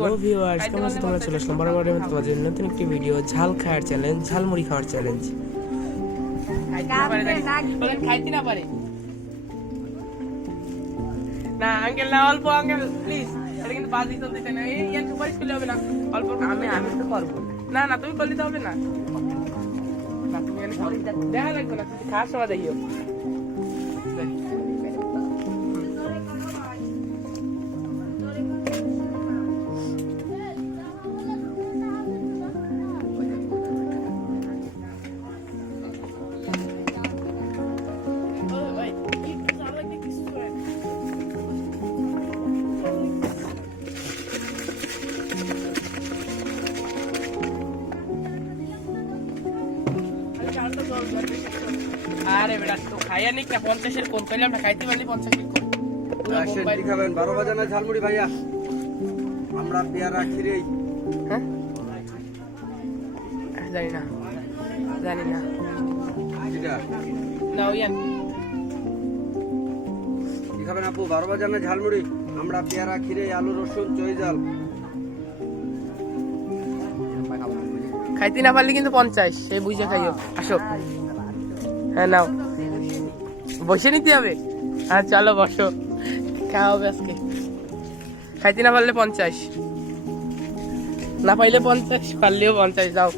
Hello viewers, কেমন আছো তোমরা? চলে আসলাম বরাবরের মতো তোমাদের জন্য নতুন একটি ভিডিও, ঝাল খাওয়ার চ্যালেঞ্জ, ঝালমুড়ি খাওয়ার চ্যালেঞ্জ। খাইতে না পারে না আঙ্কেল, না অল্প আঙ্কেল প্লিজ, এটা কিন্তু বাজি চলতেছে না, এই ইয়ার সুপারিশ করলে হবে না, অল্প আমি তো পারবো না। না তুমি বলতে হবে না, না তুমি দেখা লাগবে না, তুমি খাওয়ার সময় দেখিও। আরে বেটা তো খাইয়া নিক না, 50-এর কোন কইলাম না, খাইতে পারলি 50-এর কোন। কি খাবেন? 12 বাজানা ঝালমুড়ি ভাইয়া, আমরা পেয়ারা খিরেই। হ্যাঁ জানি না এটা না ওই কি খাবেন আপু? 12 বাজানা ঝালমুড়ি, আমরা পেয়ারা খিরেই, আলু রসুন চই জাল। খাইতে না পারলে কিন্তু 50, সেই বুঝে খাইও। আসো, হ্যাঁ নাও, বসে নিতে হবে। হ্যাঁ চলো বসো, খাওয়া হবে আজকে। খাইতে না পারলে 50, না পাইলে 50, পারলেও 50। যাও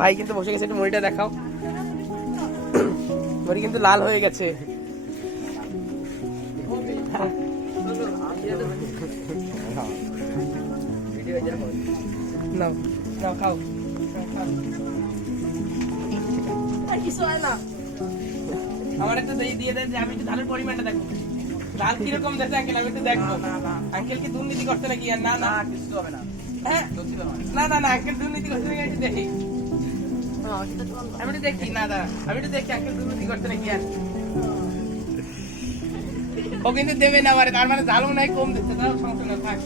ভাই কিন্তু বসে গেছে, একটু মুড়িটা দেখাও। মুড়ি কিন্তু লাল হয়ে গেছে। নাও নাও খাও, আমার একটু দিয়ে দেন যে আমি একটু ধানের পরিমাণটা দেখবো, ধান কিরকম দেখে আঙ্কেল, আমি একটু দেখবো। আঙ্কেল কি দুর্নীতি করছে নাকি? না না কিছু হবে না। হ্যাঁ না না না আঙ্কেল দুর্নীতি করছে নাকি একটু দেখি, আমি একটু দেখি। না দাদা আমি একটু দেখি আঙ্কেল দুর্নীতি করছে নাকি। আর ও কিন্তু দেবে না আমারে, তার মানে ঝালও নাই, কম দিচ্ছে, তাও সমস্যা না, থাক।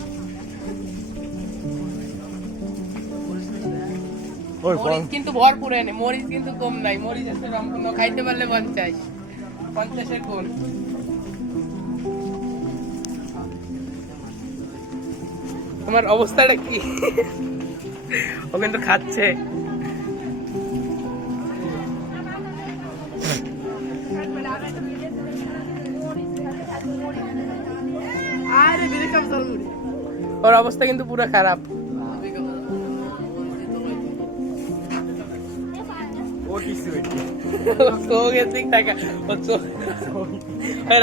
মরিচ কিন্তু ভরপুর এনে, মরিচ কিন্তু কম নাই, মরিচ আছে সম্পূর্ণ। খাইতে পারলে 50-এর কোন। তোমার অবস্থাটা কি? ও কিন্তু খাচ্ছে। ওর অবস্থা কিন্তু পুরো খারাপ।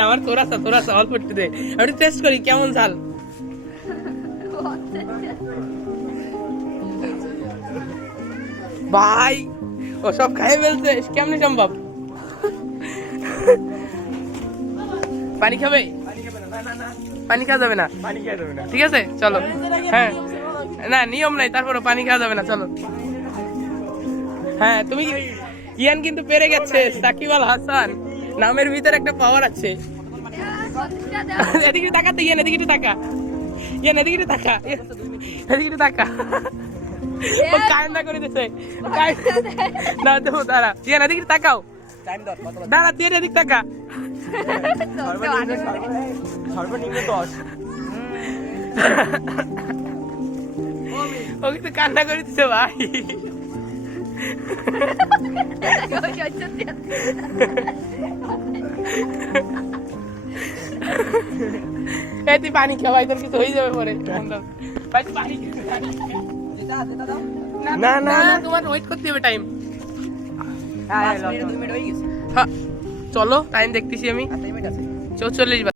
আমার তোরা অল্প একটু দে, আমি টেস্ট করি কেমন ঝাল। ভাই ও সব খাই ফেলছে, কেমনে সম্ভব? পানি খাবে? পানি খাওয়া যাবে না, ঠিক আছে চলো। হ্যাঁ না নিয়ম নাই, তারপরে পানি খাওয়া যাবে না, চলো। হ্যাঁ তুমি ইয়ান কিন্তু পেরে গেছে, সাকিব আল হাসান নামের ভিতরে একটা পাওয়ার আছে। এদিকে তাকা তো ইয়ান, এদিকে তাকা ইয়ান, এদিকে তাকা, এদিকে তাকা। ও কায়না করে দিতেছে, না দেবো দাঁড়া। ইয়ান এদিকে তাকাও, দাঁড়া তুই এদিকে তাকা। সর্বনিম্ন 10। ও কিন্তু কান্না করে দিচ্ছে ভাই। তুই পানি খা ভাই, তোর কিছু হয়ে যাবে পরে। না না না তোমার ওয়েট করতে হবে টাইম। চলো টাইম দেখতেছি আমি, 44।